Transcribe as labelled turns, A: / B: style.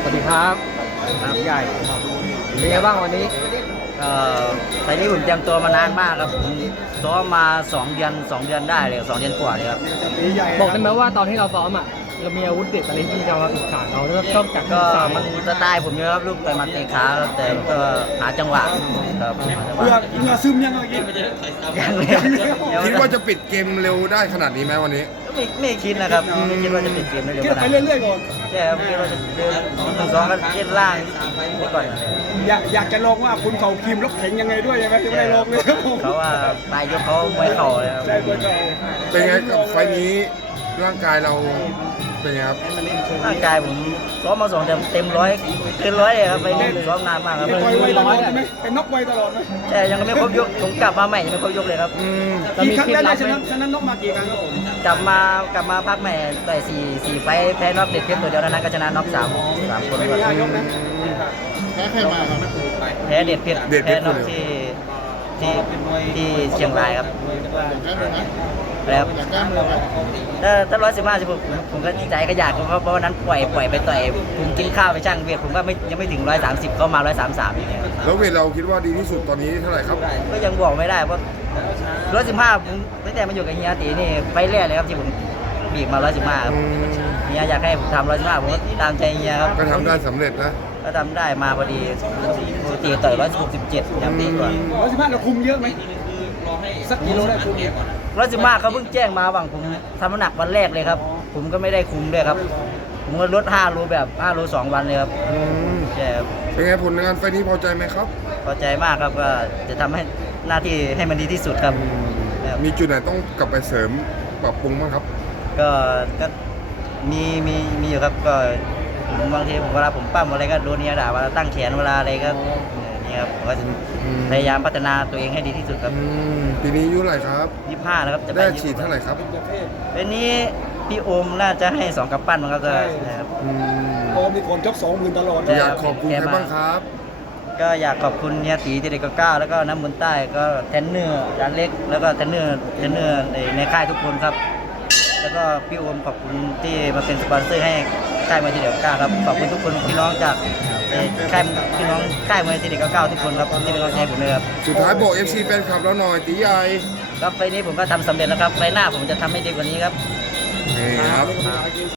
A: สวัสดีครับน้ำใหญ่เป็นไงบ้างวันนี้
B: ไฟล์นี้ผมเตรียมตัวมานานมากครับผมซ้อมมา2 เดือนได้เลย2 เดือนกว่าเลยครับ
A: บอกได้ไหมว่าตอนที่เราซ้อมอ่ะเรามีอาวุธเด็ดอะไรที่จะมาอุดขาเราแล้วก็ชอบจับ
B: ก็มันสไตล์ผมเยอะครับลูกต่อยหมัดเตะขาครับแต่ก็หาจังหวะครับ
C: เหงื่อซึมยังเมื่อกี้
B: ยังเลย
D: คิดว่าจะปิดเกมเร็วได้ขนาดนี้ไหมวันนี้
B: ไม่คิดนะครับไม่คิดว่าจะปิดเกมได้เร็ว
C: คิด
B: ขนา
C: ไป
B: ดนั้น
C: เรื่อยๆก่อน
B: ใช่ครับคิดว่าจะเดิน1-2ก็เล่นล่างไปก่อน
C: อยากจะลองว่าคุณเขาครีมล็อกแข็งยังไงด้วยใช่ไหมยังไม่ได้ลองเลย
B: เขาว่าปลายยกเขามวยเข่าเลยครับ
C: ใช่เพื่อนเรา
D: เป็นไงกับไฟล์นี้ร่างกายเราเป็นไงครับ
B: ร่างกายผมซ้อมมา2 เต็มร้อยเกินร้อยเลยครับไปนี่ซ้อมนานมากครับ
C: เป็นต่อยไวตลอดใช่ไหมเป็นน็อกไวตลอดไหม
B: แต่ยังไม่ครบยกผมกลับมาใหม่ยังไม่ครบยกเลยครับ
C: กี่ครั้งได้เลยชนะน็อกมากี่ครั้งครับผม
B: กลับมาพักใหม่ต่อย4 ไฟท์แพ้น็อกเด็ดเพชรตัวเดียวนั้นก็ชนะน็อก3 คน
C: ไม่มี5 ยกนะ
D: แพ้ใครมาครับ
B: แพ้เด็ดเพชรแพ้น็อกที่เชียงรายครับแล้วถ้า115ผมก็ใจก็อยากเพราะวันนั้นปล่อยไปต่อยผมกินข้าวไปช่างเวทผมก็ยังไม่ถึง130เขามา133อย่างเงี้ย
D: แล้วเวทเราคิดว่าดีที่สุดตอนนี้เท่าไหร่ครับ
B: ก็ยังบอกไม่ได้เพราะ115ผมตั้งแต่มาอยู่กับเฮียตีนี่ไฟแรกเลยครับที่ผมบีบมา115ครับเฮียอยากให้ผมทำ115ผมก็ตามใจเฮียครับ
D: ก็ทำได้สำเร็จนะ
B: ก็ทำได้มาพอดีปกติต่อย167อย่างตีก่อน
C: 115เราคุมเยอะไหมสักกิโลได้คุม
B: 115เขาเพิ่งแจ้งมาบังผมทำน้ำหนักวันแรกเลยครับผมก็ไม่ได้คุมด้วยครับผมก็ลด5 โลแบบ5 โล 2 วันเลยครับใช่ครับ
D: เป็นไงผลงานไฟล์นี้พอใจไหมครับ
B: พอใจมากครับก็จะทำให้หน้าที่ให้มันดีที่สุดครับ
D: มีจุดไหนต้องกลับไปเสริมปรับปรุงบ้างครับ
B: ก็มีอยู่ครับก็ผมบางทีเวลาผมปั้มอะไรก็โดนเนียด่าเวลาตั้งแขนเวลาอะไรก็นี่ครับผมก็จะพยายามพัฒนาตัวเองให้ดีที่สุดครับ
D: ปีนี้อายุเท่าไหร่ครับ
B: 25นะครับจะไป
D: ได้ฉีดเท่าไหร่ครับ
B: เป็นนี้พี่โอมน่าจะให้2 กำปั้นมั้งครับนะครับ
C: โอมีคนชก20,000ตลอด
D: อยากขอบคุณใครบ้างครับ
B: ก็อยากขอบคุณเฮียตีที่เด็กก้าแล้วก็น้ำบุญใต้ก็เทรนเนอร์ร้านเล็กแล้วก็เทรนเนอร์ในค่ายทุกคนครับ แล้วก็พี่โอมขอบคุณที่มาเป็นสปอนเซอร์ให้ค่ายมวยทีเด็กก้าครับขอบคุณทุกคนพี่น้องจากค่ายพี่น้องค่ายมวยทีเด็กก้าทุกคนครับที่เป็นกำลังใจผมเลยครับ
D: สุดท้ายบอก FC แฟนคลับเราหน่อยตีใหญ่
B: ครับไฟล์นี้ผมก็ทำสำเร็จแล้วครับไฟล์หน้าผมจะทำให้ดีกว่านี้ครับ
D: นี่ครับ